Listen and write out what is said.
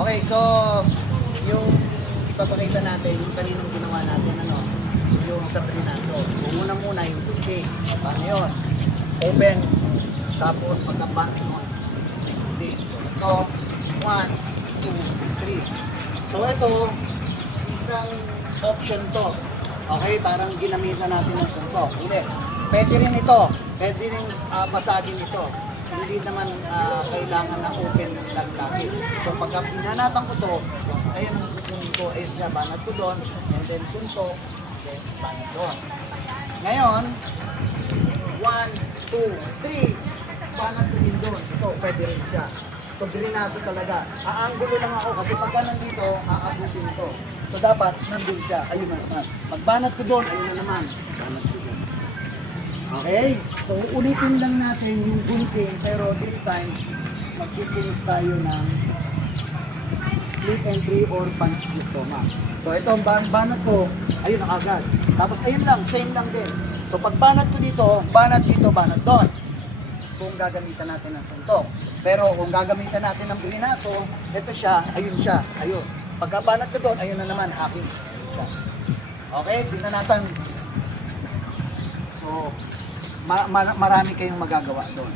Okay, so yung ipapakita natin, yung kaninong ginawa natin, yung sa prinaso. So una muna yung bunti. Paano yun? Open. Tapos pagkapan mo. Bunti. So ito, 1, 2, 3. So ito, isang option to. Okay, parang ginamitan natin ng suntok. Hindi. Pwede rin ito. Pwede rin basagin ito. Hindi naman kailangan na open lang lagi. So pagka pinanatan ko to, ayun ang kukunin ko, ayun siya, banat ko doon, and then suntok, then banat doon. Ngayon, 1, 2, 3, banat sa din doon. Ito, pwede rin siya. So drinaso talaga. Aangulo lang ako kasi pagka nandito, aabutin ito. So dapat nandun siya. Ayun na naman. Magbanat ko doon, ayun na naman. Banat ko doon. Okay? So ulitin lang natin yung gunting, pero this time, mag-finish tayo ng split entry or punch stoma. So ito ang banat ko, ayun na agad. Tapos ayun lang, same lang din. So pag banat ko dito, banat doon. Kung gagamitan natin ng suntok. Pero kung gagamitan natin ng brinaso, ito siya, ayun. Pagka banat ko doon, ayun na naman, hacking. Ayun siya. Okay, tingnan natin. So, marami kayong magagawa doon.